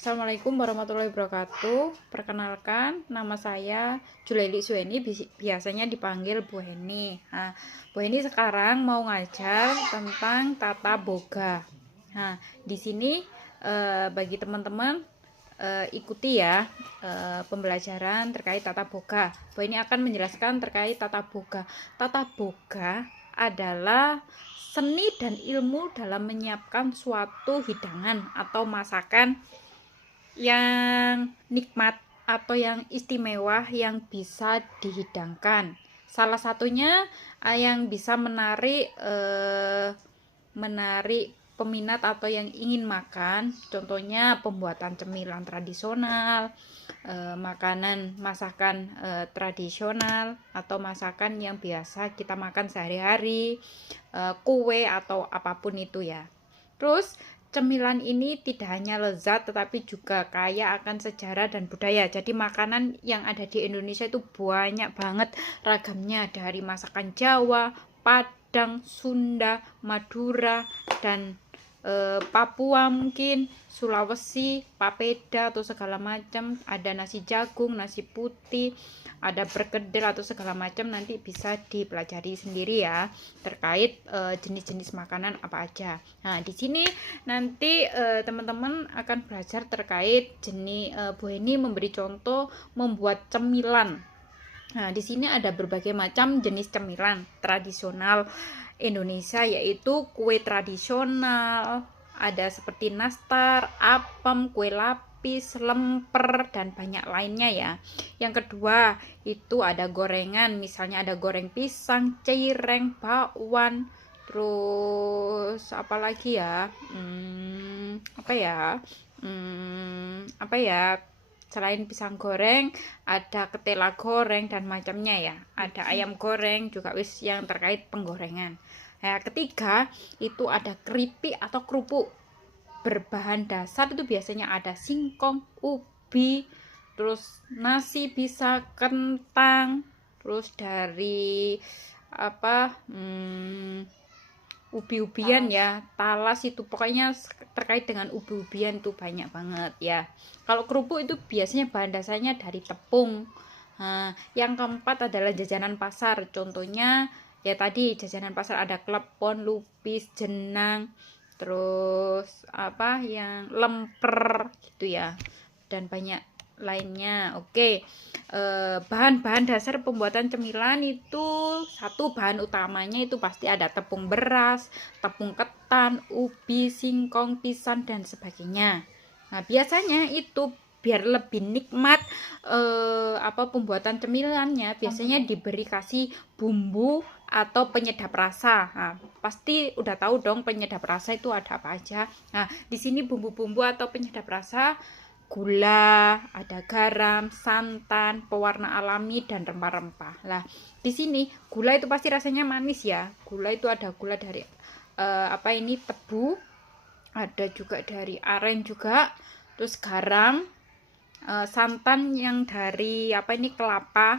Assalamualaikum warahmatullahi wabarakatuh. Perkenalkan, nama saya Julaili Suheni, biasanya dipanggil Bu Heni. Nah, Bu Heni sekarang mau ngajar tentang tata boga. Nah, di sini bagi teman-teman ikuti ya pembelajaran terkait tata boga. Bu Heni akan menjelaskan terkait tata boga. Tata boga adalah seni dan ilmu dalam menyiapkan suatu hidangan atau masakan yang nikmat atau yang istimewa yang bisa dihidangkan. Salah satunya yang bisa menarik peminat atau yang ingin makan, contohnya pembuatan cemilan tradisional, makanan masakan tradisional atau masakan yang biasa kita makan sehari-hari, kue atau apapun itu ya. Terus cemilan ini tidak hanya lezat tetapi juga kaya akan sejarah dan budaya. Jadi makanan yang ada di Indonesia itu banyak banget ragamnya, dari masakan Jawa, Padang, Sunda, Madura, dan Papua, mungkin Sulawesi, papeda atau segala macam. Ada nasi jagung, nasi putih, ada berkedel atau segala macam. Nanti bisa dipelajari sendiri ya terkait jenis-jenis makanan apa aja. Nah, di sini nanti teman-teman akan belajar terkait jenis Bu Heni memberi contoh membuat cemilan. Nah, di sini ada berbagai macam jenis cemilan tradisional Indonesia, yaitu kue tradisional, ada seperti nastar, apem, kue lapis, lemper, dan banyak lainnya ya. Yang kedua, itu ada gorengan, misalnya ada goreng pisang, cireng, bakwan, terus apa lagi ya? Apa ya? Apa ya? Selain pisang goreng, ada ketela goreng dan macamnya ya. Ada ayam goreng juga wis yang terkait penggorengan. Nah, ketiga itu ada keripik atau kerupuk. Berbahan dasar itu biasanya ada singkong, ubi, terus nasi bisa kentang, terus dari apa? Ubi-ubian ya, talas itu pokoknya terkait dengan ubi-ubian itu banyak banget ya. Kalau kerupuk itu biasanya bahan dasarnya dari tepung. Nah, yang keempat adalah jajanan pasar, contohnya ya tadi jajanan pasar ada klepon, lupis, jenang, terus apa yang lemper gitu ya, dan banyak lainnya. Oke, bahan-bahan dasar pembuatan cemilan itu, satu bahan utamanya itu pasti ada tepung beras, tepung ketan, ubi, singkong, pisang, dan sebagainya. Nah, biasanya itu biar lebih nikmat pembuatan cemilannya biasanya diberi kasih bumbu atau penyedap rasa. Nah, pasti udah tahu dong penyedap rasa itu ada apa aja. Nah, di sini bumbu-bumbu atau penyedap rasa gula, ada garam, santan, pewarna alami, dan rempah-rempah. Lah, di sini gula itu pasti rasanya manis ya. Gula itu ada gula dari tebu, ada juga dari aren juga. Terus garam, santan yang dari kelapa,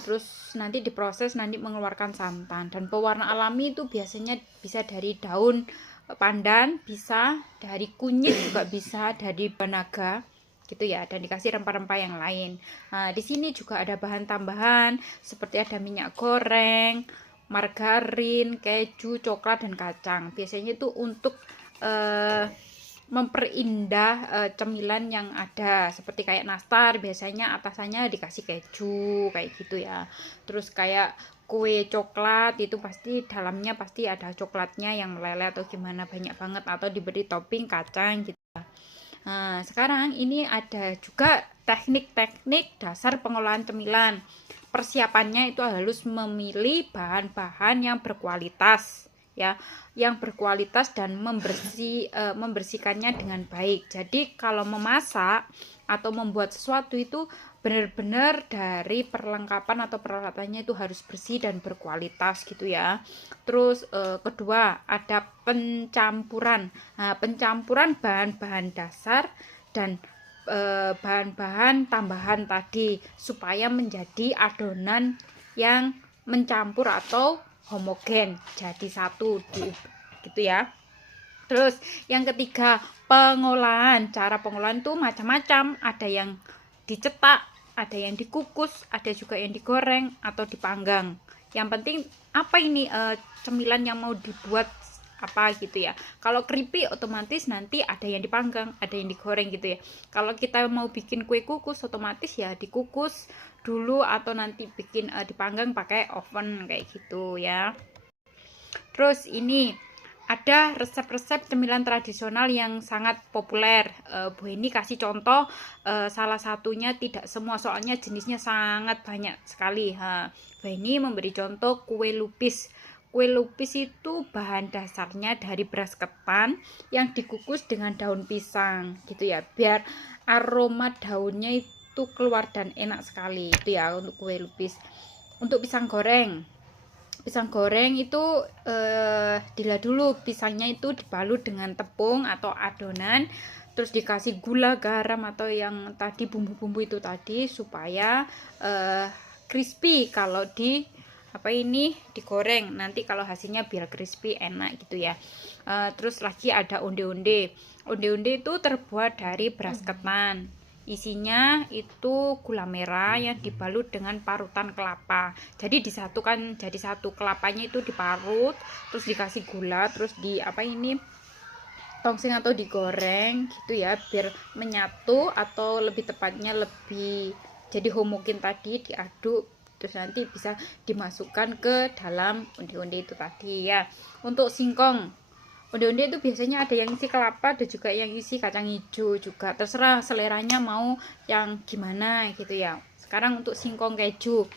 terus nanti diproses nanti mengeluarkan santan. Dan pewarna alami itu biasanya bisa dari daun pandan, bisa dari kunyit, juga bisa dari banaga gitu ya, dan dikasih rempah-rempah yang lain. Nah, di sini juga ada bahan tambahan seperti ada minyak goreng, margarin, keju, coklat, dan kacang. Biasanya itu untuk memperindah cemilan yang ada, seperti kayak nastar biasanya atasannya dikasih keju kayak gitu ya. Terus kayak kue coklat itu pasti dalamnya pasti ada coklatnya yang meleleh atau gimana, banyak banget, atau diberi topping kacang gitu. Nah, sekarang ini ada juga teknik-teknik dasar pengolahan cemilan. Persiapannya itu harus memilih bahan-bahan yang berkualitas ya, yang berkualitas dan membersihkannya dengan baik. Jadi kalau memasak atau membuat sesuatu itu benar-benar dari perlengkapan atau peralatannya itu harus bersih dan berkualitas gitu ya. Terus kedua ada pencampuran. Nah, pencampuran bahan-bahan dasar dan bahan-bahan tambahan tadi supaya menjadi adonan yang mencampur atau homogen jadi satu gitu ya. Terus yang ketiga, pengolahan. Cara pengolahan tuh macam-macam, ada yang dicetak, ada yang dikukus, ada juga yang digoreng atau dipanggang. Yang penting apa ini cemilan yang mau dibuat apa gitu ya. Kalau keripik otomatis nanti ada yang dipanggang, ada yang digoreng gitu ya. Kalau kita mau bikin kue kukus otomatis ya dikukus dulu atau nanti bikin dipanggang pakai oven kayak gitu ya. Terus ini ada resep-resep cemilan tradisional yang sangat populer. Bu ini kasih contoh salah satunya, tidak semua soalnya jenisnya sangat banyak sekali. Bu ini memberi contoh kue lupis. Kue lupis itu bahan dasarnya dari beras ketan yang dikukus dengan daun pisang gitu ya, biar aroma daunnya itu keluar dan enak sekali itu ya untuk kue lupis. Untuk pisang goreng, pisang goreng itu dilihat dulu, pisangnya itu dibalut dengan tepung atau adonan, terus dikasih gula, garam atau yang tadi bumbu-bumbu itu tadi supaya crispy kalau di apa ini digoreng, nanti kalau hasilnya biar crispy enak gitu ya. Terus lagi ada onde-onde. Onde-onde itu terbuat dari beras ketan, isinya itu gula merah yang dibalut dengan parutan kelapa. Jadi disatukan jadi satu, kelapanya itu diparut terus dikasih gula, terus di apa ini tongseng atau digoreng gitu ya, biar menyatu atau lebih tepatnya lebih jadi homogen tadi, diaduk terus nanti bisa dimasukkan ke dalam onde-onde itu tadi ya. Untuk singkong, onde-onde itu biasanya ada yang isi kelapa, ada juga yang isi kacang hijau juga, terserah seleranya mau yang gimana gitu ya. Sekarang untuk singkong keju,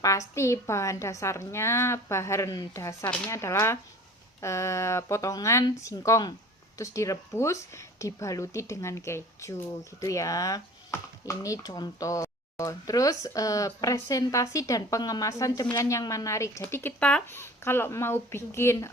pasti bahan dasarnya adalah potongan singkong, terus direbus, dibaluti dengan keju gitu ya. Ini contoh. Terus presentasi dan pengemasan cemilan yang menarik. Jadi kita kalau mau bikin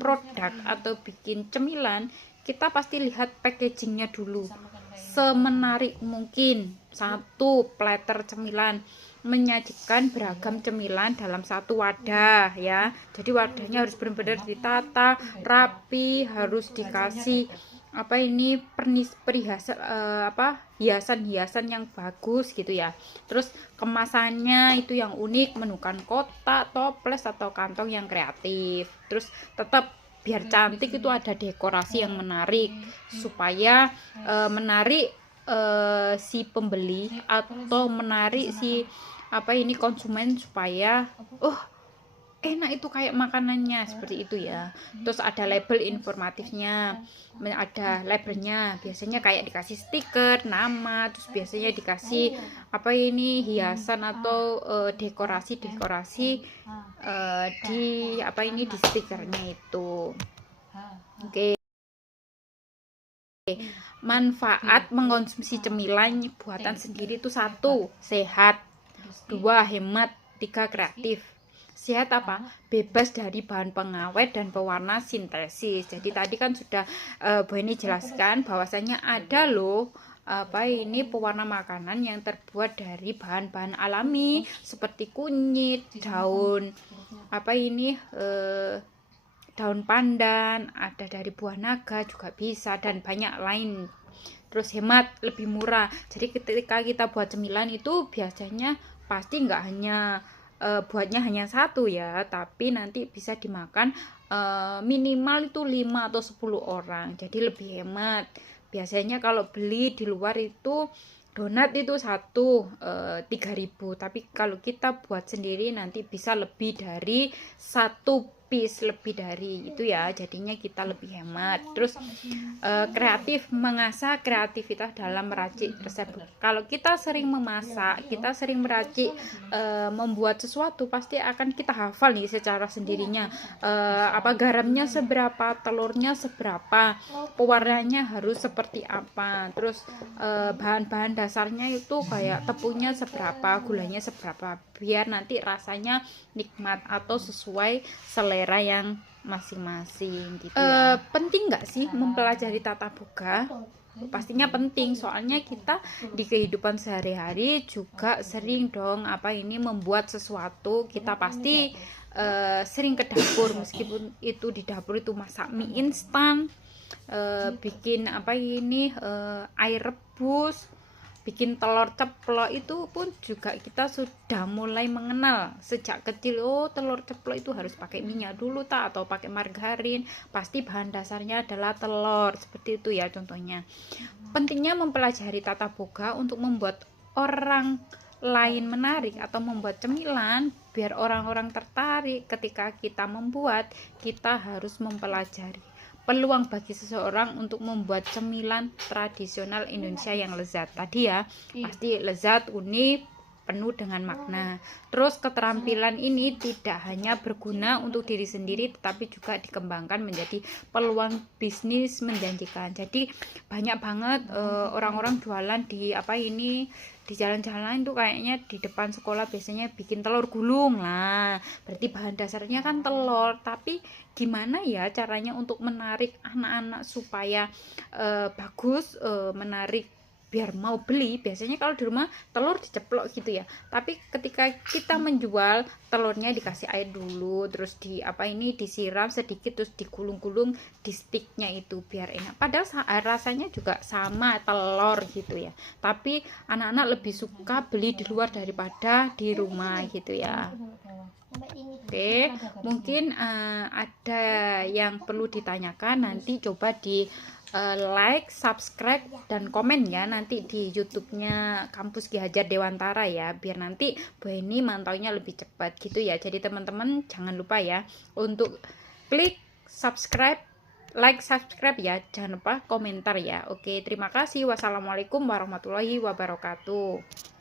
produk atau bikin cemilan, kita pasti lihat packagingnya dulu, semenarik mungkin. Satu platter cemilan menyajikan beragam cemilan dalam satu wadah ya. Jadi wadahnya harus benar-benar ditata rapi, harus dikasih apa ini perhiasan hiasan-hiasan yang bagus gitu ya. Terus kemasannya itu yang unik, menukan kotak, toples atau kantong yang kreatif. Terus tetap biar cantik itu ada dekorasi yang menarik supaya menarik si pembeli atau menarik si apa ini konsumen supaya enak itu kayak makanannya seperti itu ya. Terus ada label informatifnya, ada labelnya, biasanya kayak dikasih stiker nama, terus biasanya dikasih apa ini hiasan atau dekorasi-dekorasi di apa ini di stikernya itu. Oke. Manfaat mengkonsumsi cemilan buatan sendiri itu: satu, sehat; dua, hemat; tiga, kreatif. Sehat apa? Bebas dari bahan pengawet dan pewarna sintesis. Jadi tadi kan sudah Bu ini jelaskan bahwasanya ada loh apa ini pewarna makanan yang terbuat dari bahan-bahan alami seperti kunyit, daun apa ini daun pandan, ada dari buah naga juga bisa, dan banyak lain. Terus hemat, lebih murah. Jadi ketika kita buat cemilan itu biasanya pasti nggak hanya buatnya hanya satu ya, tapi nanti bisa dimakan minimal itu 5 atau 10 orang, jadi lebih hemat. Biasanya kalau beli di luar itu donat itu satu 3.000, tapi kalau kita buat sendiri nanti bisa lebih dari satu piece, lebih dari itu ya, jadinya kita lebih hemat. Terus kreatif, mengasah kreativitas dalam meracik resep. Kalau kita sering memasak, kita sering meracik membuat sesuatu, pasti akan kita hafal nih secara sendirinya apa garamnya seberapa, telurnya seberapa, pewarnanya harus seperti apa, terus bahan-bahan dasarnya itu kayak tepungnya seberapa, gulanya seberapa, biar nanti rasanya nikmat atau sesuai selera yang masing-masing gitu ya. Penting nggak sih mempelajari tata boga? Pastinya penting, soalnya kita di kehidupan sehari-hari juga sering dong apa ini membuat sesuatu, kita pasti sering ke dapur, meskipun itu di dapur itu masak mie instan, bikin air rebus, bikin telur ceplok, itu pun juga kita sudah mulai mengenal sejak kecil. Oh, telur ceplok itu harus pakai minyak dulu atau pakai margarin, pasti bahan dasarnya adalah telur, seperti itu ya contohnya. Pentingnya mempelajari tata boga untuk membuat orang lain menarik atau membuat cemilan biar orang-orang tertarik. Ketika kita membuat, kita harus mempelajari peluang bagi seseorang untuk membuat cemilan tradisional Indonesia yang lezat tadi ya, pasti lezat, unik, penuh dengan makna. Terus keterampilan ini tidak hanya berguna untuk diri sendiri, tetapi juga dikembangkan menjadi peluang bisnis menjanjikan. Jadi banyak banget orang-orang jualan di jalan-jalan tuh, kayaknya di depan sekolah biasanya bikin telur gulung lah. Berarti bahan dasarnya kan telur, tapi gimana ya caranya untuk menarik anak-anak supaya bagus, menarik biar mau beli. Biasanya kalau di rumah telur diceplok gitu ya, tapi ketika kita menjual, telurnya dikasih air dulu, terus disiram sedikit, terus digulung-gulung di sticknya itu biar enak. Padahal rasanya juga sama telur gitu ya, tapi anak-anak lebih suka beli di luar daripada di rumah gitu ya. Oke, mungkin ada yang perlu ditanyakan, nanti coba di like, subscribe, dan komen ya nanti di YouTube-nya Kampus Ki Hajar Dewantara ya, biar nanti Bu Eni mantaunya lebih cepat gitu ya. Jadi teman-teman jangan lupa ya untuk klik subscribe, like, subscribe ya, jangan lupa komentar ya. Oke, terima kasih. Wassalamualaikum warahmatullahi wabarakatuh.